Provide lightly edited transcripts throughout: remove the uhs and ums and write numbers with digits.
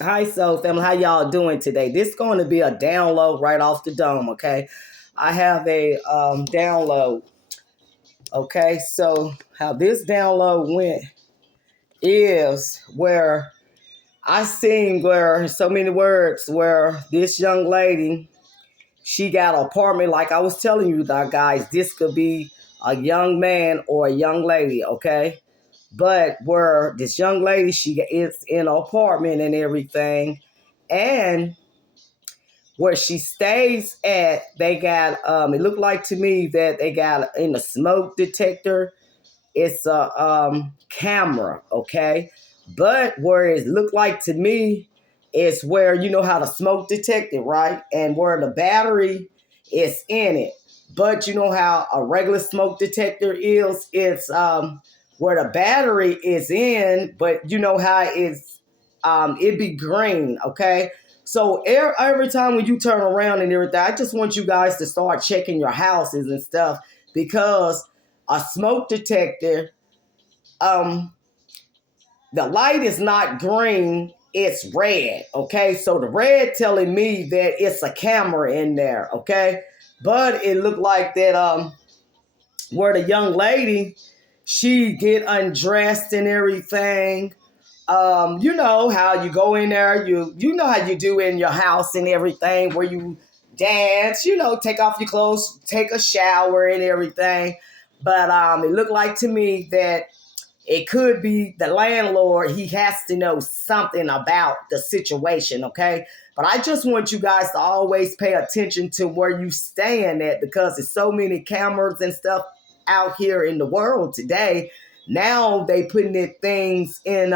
Hi, Soul Family. How y'all doing today? This is going to be a download right off the dome, okay? I have a download, okay? So, how this download went is where I seen where so many words where this young lady, she got an apartment. Like I was telling you, guys, this could be a young man or a young lady, okay? But where this young lady, she is in an apartment and everything. And where she stays at, they got it looked like to me that they got in the smoke detector, it's a camera, okay? But where it looked like to me is where you know how the smoke detector, right? And where the battery is in it. But you know how a regular smoke detector is, it's where the battery is in, but you know how it's it be green, okay? So every time when you turn around and everything, I just want you guys to start checking your houses and stuff because a smoke detector, um, the light is not green, it's red. Okay, so the red telling me that it's a camera in there. Okay, but it looked like that where the young lady, she get undressed and everything. You know how you go in there, you know how you do in your house and everything, where you dance, you know, take off your clothes, take a shower and everything. But it looked like to me that it could be the landlord. He has to know something about the situation, okay? But I just want you guys to always pay attention to where you stand at because there's so many cameras and stuff out here in the world today. Now they putting it things in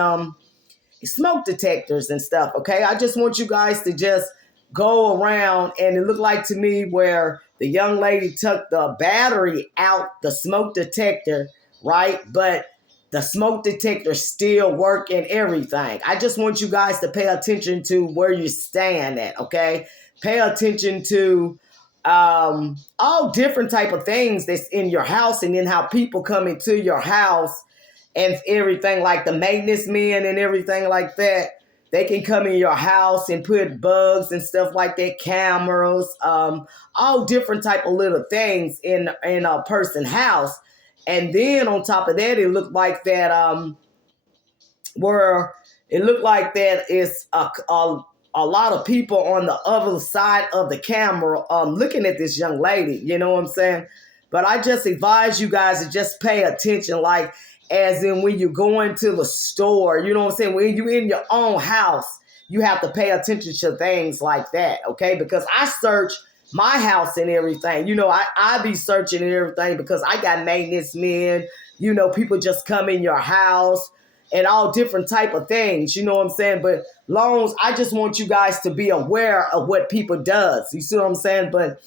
smoke detectors and stuff, okay? I just want you guys to just go around, and it looked like to me where the young lady took the battery out the smoke detector, right? But the smoke detector still work and everything. I just want you guys to pay attention to where you stand at, okay? Pay attention to all different type of things that's in your house, and then how people come into your house and everything, like the maintenance men and everything like that. They can come in your house and put bugs and stuff like that, cameras, all different type of little things in a person's house. And then on top of that, it looked like that where it looked like that it's a lot of people on the other side of the camera looking at this young lady. You know what I'm saying? But I just advise you guys to just pay attention, like as in when you're going to the store. You know what I'm saying? When you're in your own house, you have to pay attention to things like that, okay? Because I search my house and everything. You know, I be searching and everything because I got maintenance men. You know, people just come in your house and all different type of things, you know what I'm saying? But loans, I just want you guys to be aware of what people does. You see what I'm saying? But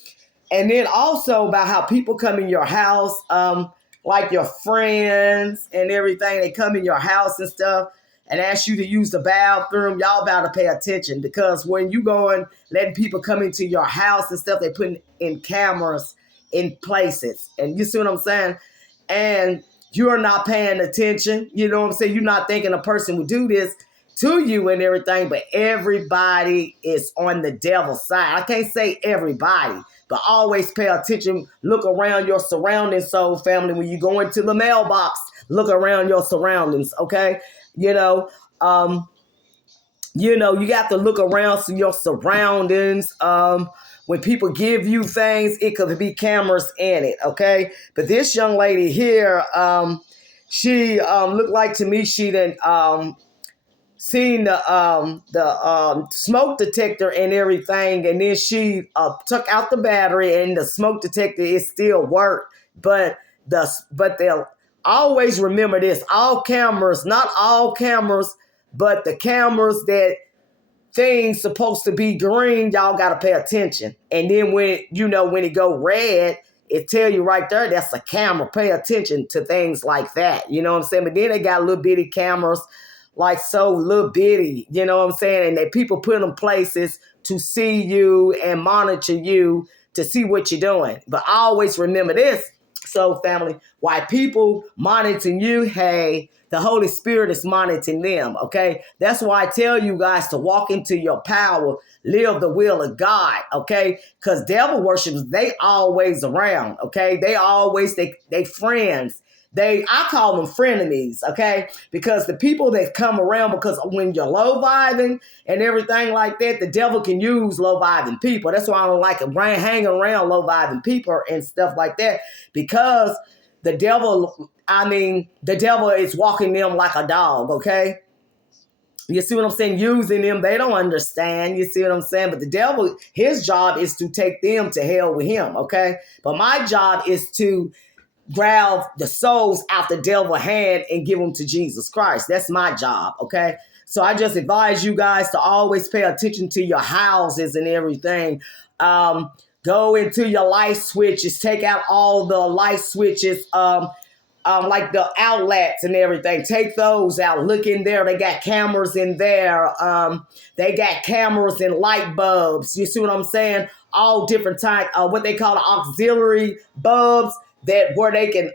and then also about how people come in your house, like your friends and everything, they come in your house and stuff and ask you to use the bathroom. Y'all about to pay attention because when you go and letting people come into your house and stuff, they put in cameras in places. And you see what I'm saying? And you're not paying attention. You know what I'm saying? You're not thinking a person would do this to you and everything, but everybody is on the devil's side. I can't say everybody, but always pay attention. Look around your surroundings, soul family. When you go into the mailbox, look around your surroundings, okay? You know, um, you got to look around your surroundings. When people give you things, it could be cameras in it, okay? But this young lady here, she looked like to me she didn't seen the smoke detector and everything, and then she took out the battery, and the smoke detector it still worked. But they'll always remember this: all cameras, not all cameras, but the cameras that things supposed to be green, y'all got to pay attention. And then when it go red, it tell you right there that's a camera. Pay attention to things like that. You know what I'm saying? But then they got little bitty cameras, like so little bitty. You know what I'm saying? And they people put them places to see you and monitor you to see what you're doing. But always remember this: So, family, why people monitoring you, hey, the Holy Spirit is monitoring them, okay? That's why I tell you guys to walk into your power, live the will of God, okay? Because devil worshippers, they always around, okay? They friends. I call them frenemies, okay? Because the people that come around, because when you're low vibing and everything like that, the devil can use low vibing people. That's why I don't like hanging around low vibing people and stuff like that, because the devil is walking them like a dog, okay? You see what I'm saying? Using them, they don't understand. You see what I'm saying? But the devil, his job is to take them to hell with him, okay? But my job is to grab the souls out the devil's hand and give them to Jesus Christ. That's my job, okay? So I just advise you guys to always pay attention to your houses and everything. Go into your light switches, take out all the light switches, like the outlets and everything. Take those out. Look in there. They got cameras in there. They got cameras and light bulbs. You see what I'm saying? All different type, what they call the auxiliary bulbs, that where they can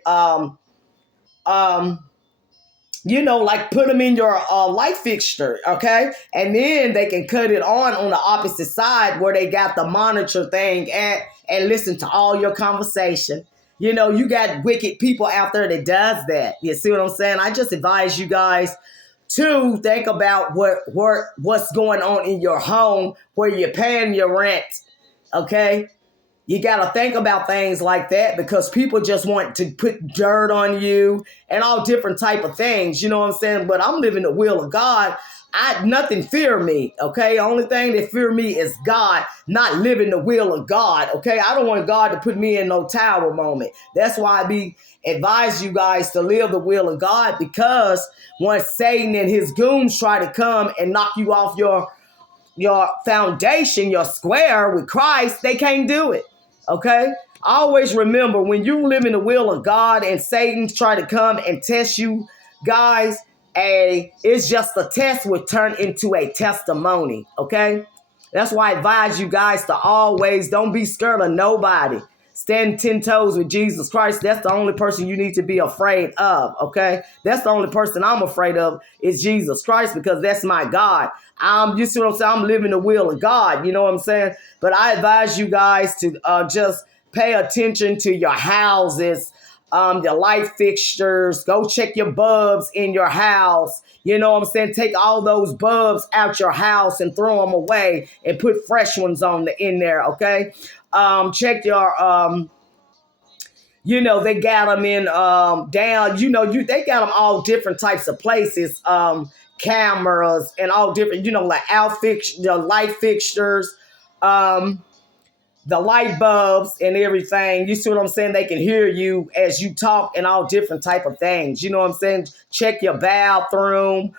like put them in your light fixture, okay? And then they can cut it on the opposite side where they got the monitor thing at, and listen to all your conversation. You got wicked people out there that does that. You see what I'm saying? I just advise you guys to think about what's going on in your home, where you're paying your rent, okay? You got to think about things like that, because people just want to put dirt on you and all different type of things. You know what I'm saying? But I'm living the will of God. Nothing fear me, okay? The only thing that fear me is God, not living the will of God, okay? I don't want God to put me in no tower moment. That's why I advise you guys to live the will of God, because once Satan and his goons try to come and knock you off your foundation, your square with Christ, they can't do it. Okay? Always remember, when you live in the will of God and Satan try to come and test you, guys, it's just a test will turn into a testimony. Okay? That's why I advise you guys to always don't be scared of nobody. Stand 10 toes with Jesus Christ. That's the only person you need to be afraid of, okay? That's the only person I'm afraid of is Jesus Christ, because that's my God. You see what I'm saying? I'm living the will of God, you know what I'm saying? But I advise you guys to just pay attention to your houses, your light fixtures. Go check your bulbs in your house. You know what I'm saying? Take all those bulbs out your house and throw them away and put fresh ones in there, okay? Check your, they got them in down, they got them all different types of places, cameras and all different, like light fixtures, the light bulbs and everything. You see what I'm saying? They can hear you as you talk and all different type of things. You know what I'm saying? Check your bathroom.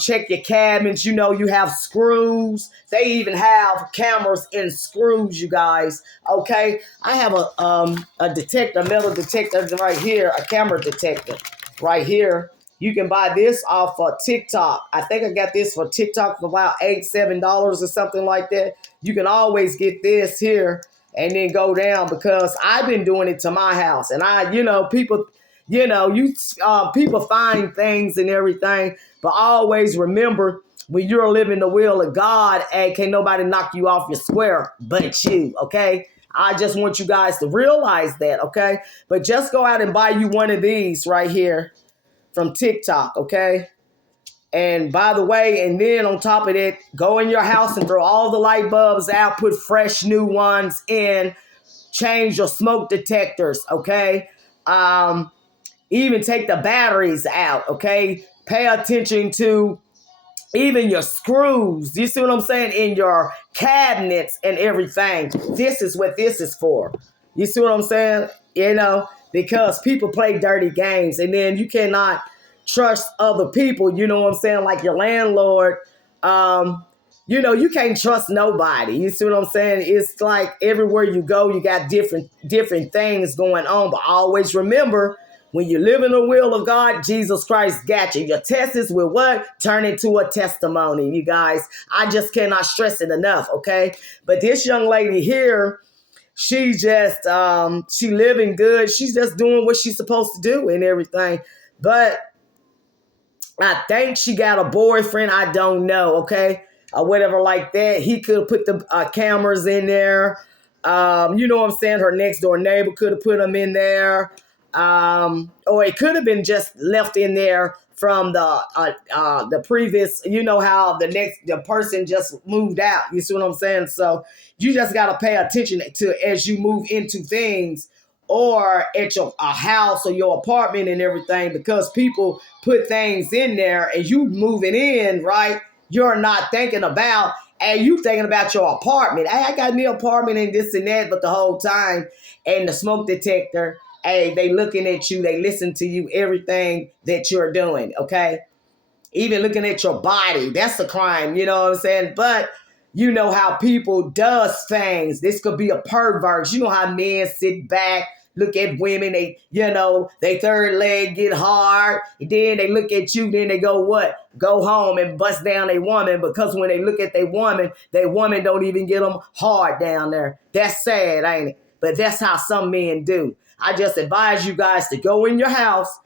Check your cabinets. You have screws. They even have cameras in screws, you guys. Okay? I have a detector, a metal detector right here, a camera detector right here. You can buy this off of TikTok. I think I got this for TikTok for about $7 or something like that. You can always get this here and then go down, because I've been doing it to my house. And people, people find things and everything. But always remember, when you're living the will of God, can't nobody knock you off your square but you, okay? I just want you guys to realize that, okay? But just go out and buy you one of these right here from TikTok, okay? And by the way, and then on top of that, go in your house and throw all the light bulbs out, put fresh new ones in, change your smoke detectors, okay? Even take the batteries out, okay? Pay attention to even your screws. You see what I'm saying? In your cabinets and everything. This is what this is for. You see what I'm saying? Because people play dirty games, and then you cannot trust other people. You know what I'm saying? Like your landlord. You can't trust nobody. You see what I'm saying? It's like everywhere you go, you got different things going on. But always remember, when you live in the will of God, Jesus Christ got you. Your test is with what? Turn into a testimony, you guys. I just cannot stress it enough, okay? But this young lady here, She just she living good. She's just doing what she's supposed to do and everything. But I think she got a boyfriend. I don't know, okay? Or whatever like that. He could have put the cameras in there. You know what I'm saying? Her next door neighbor could have put them in there. Or it could have been just left in there from the previous, you know how the person just moved out. You see what I'm saying? So you just got to pay attention to as you move into things or at your a house or your apartment and everything, because people put things in there and you moving in, right? You're not thinking about, and you thinking about your apartment. Hey, I got me apartment and this and that, but the whole time, and the smoke detector, hey, they looking at you, they listen to you, everything that you're doing, okay? Even looking at your body, that's a crime, you know what I'm saying? But you know how people does things. This could be a pervert. You know how men sit back, look at women, they, you know, they third leg get hard, then they look at you, then they go what? Go home and bust down a woman, because when they look at their woman don't even get them hard down there. That's sad, ain't it? But that's how some men do. I just advise you guys to go in your house,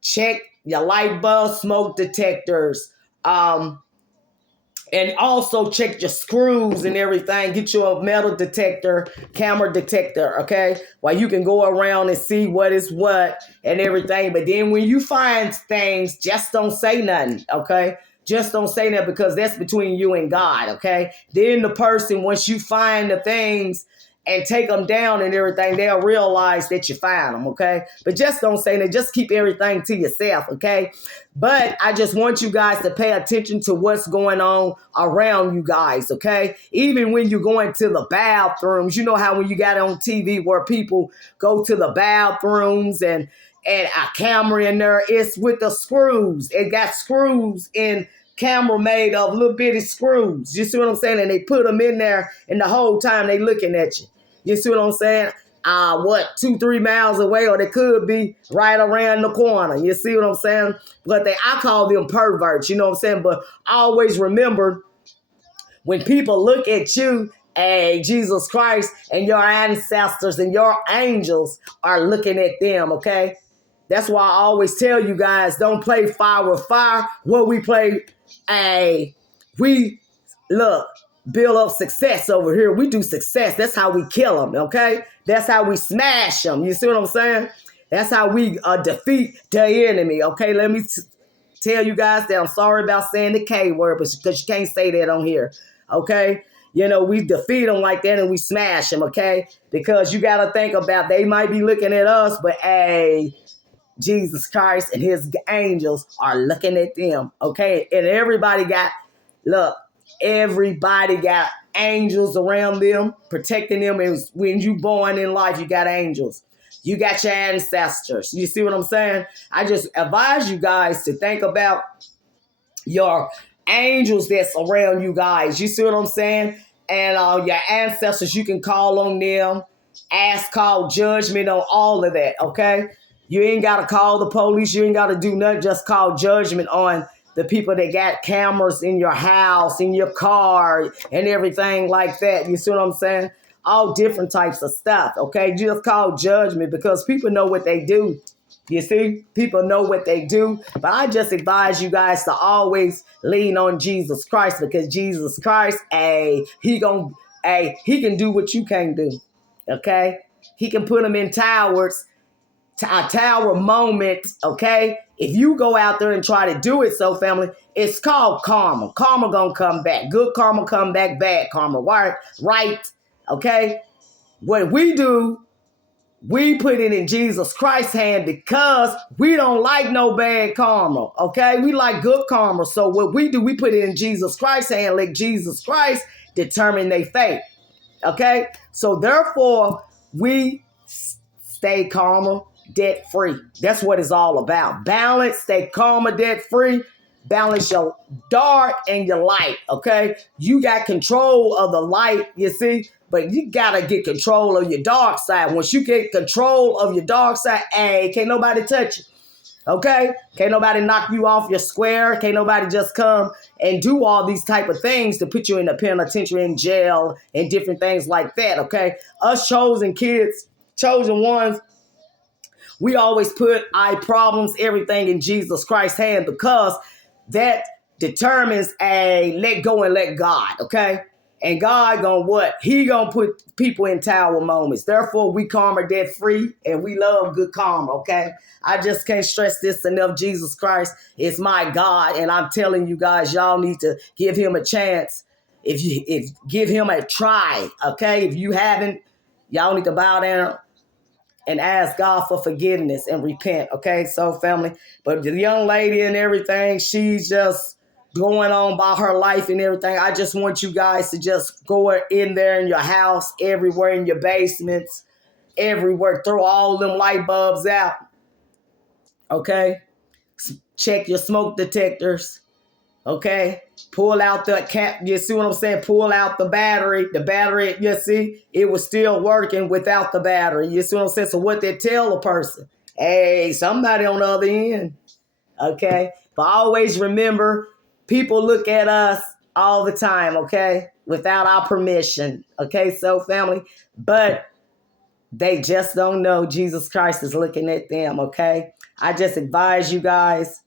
check your light bulb, smoke detectors, and also check your screws and everything. Get you a metal detector, camera detector, okay? While you can go around and see what is what and everything. But then when you find things, just don't say nothing, okay? Just don't say that, because that's between you and God, okay? Then the person, once you find the things and take them down and everything, they'll realize that you found them, okay? But just don't say that. Just keep everything to yourself, okay? But I just want you guys to pay attention to what's going on around you guys, okay? Even when you're going to the bathrooms, you know how when you got on TV where people go to the bathrooms and a camera in there, it's with the screws. It got screws in camera made of little bitty screws. You see what I'm saying? And they put them in there, and the whole time they looking at you. You see what I'm saying? 2-3 miles away, or they could be right around the corner. You see what I'm saying? But I call them perverts, you know what I'm saying? But always remember, when people look at you, hey, Jesus Christ and your ancestors and your angels are looking at them, okay? That's why I always tell you guys, don't play fire with fire. What we play, we look, build up success over here. We do success. That's how we kill them, okay? That's how we smash them. You see what I'm saying? That's how we defeat the enemy, okay? Let me tell you guys that I'm sorry about saying the K word, but because you can't say that on here, okay? You know, we defeat them like that and we smash them, okay? Because you got to think about, they might be looking at us, but Jesus Christ and his angels are looking at them, okay? And everybody got angels around them, protecting them. And when you born in life, you got angels. You got your ancestors. You see what I'm saying? I just advise you guys to think about your angels that's around you guys. You see what I'm saying? And your ancestors, you can call on them, call judgment on all of that, okay? You ain't got to call the police. You ain't got to do nothing. Just call judgment on the people that got cameras in your house, in your car, and everything like that. You see what I'm saying? All different types of stuff, okay? Just call judgment, because people know what they do. You see? People know what they do. But I just advise you guys to always lean on Jesus Christ, because Jesus Christ, he can do what you can't do, okay? He can put them in towers, a tower moment, okay? If you go out there and try to do it, so family, it's called karma. Karma gonna come back. Good karma come back, bad karma. Right? Okay? What we do, we put it in Jesus Christ's hand, because we don't like no bad karma, okay? We like good karma. So what we do, we put it in Jesus Christ's hand, let Jesus Christ determine their fate, okay? So therefore, we stay karma, debt free. That's what it's all about. Balance, stay karma, debt free. Balance your dark and your light, okay? You got control of the light, you see, but you got to get control of your dark side. Once you get control of your dark side, can't nobody touch you, Okay? Can't nobody knock you off your square. Can't nobody just come and do all these type of things to put you in the penitentiary, in jail, and different things like that. Okay? Us chosen kids, chosen ones, we always put our problems, everything in Jesus Christ's hand, because that determines a let go and let God, okay? And God gonna what? He gonna put people in tower moments. Therefore, we karma debt free and we love good karma, okay? I just can't stress this enough. Jesus Christ is my God, and I'm telling you guys, y'all need to give him a chance. If give him a try, okay? If you haven't, y'all need to bow down and ask God for forgiveness and repent. Okay, so family, but the young lady and everything, she's just going on about her life and everything. I just want you guys to just go in there in your house, everywhere in your basements, everywhere, throw all them light bulbs out. Okay, check your smoke detectors. Okay, pull out the cap. You see what I'm saying? Pull out the battery. The battery, you see, it was still working without the battery. You see what I'm saying? So what they tell a person, hey, somebody on the other end. Okay, but always remember, people look at us all the time. Okay, without our permission. Okay, so family, but they just don't know Jesus Christ is looking at them. Okay, I just advise you guys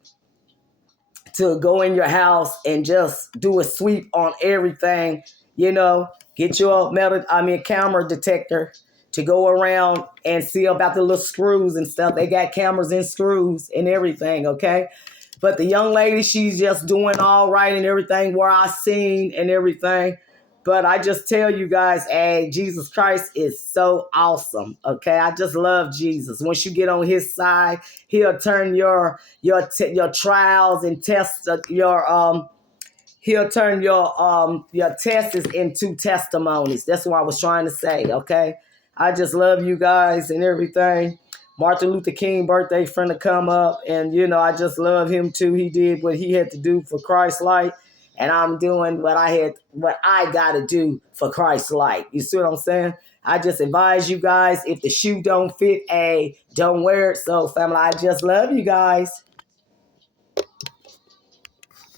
to go in your house and just do a sweep on everything, you know, get your camera detector to go around and see about the little screws and stuff. They got cameras and screws and everything, okay? But the young lady, she's just doing all right and everything where I seen and everything. But I just tell you guys, hey, Jesus Christ is so awesome. Okay, I just love Jesus. Once you get on his side, he'll turn your trials and tests he'll turn your tests into testimonies. That's what I was trying to say. Okay, I just love you guys and everything. Martin Luther King birthday finna come up, and I just love him too. He did what he had to do for Christ's light, and I'm doing what I gotta do for Christ's light. You see what I'm saying? I just advise you guys, if the shoe don't fit, don't wear it. So family, I just love you guys.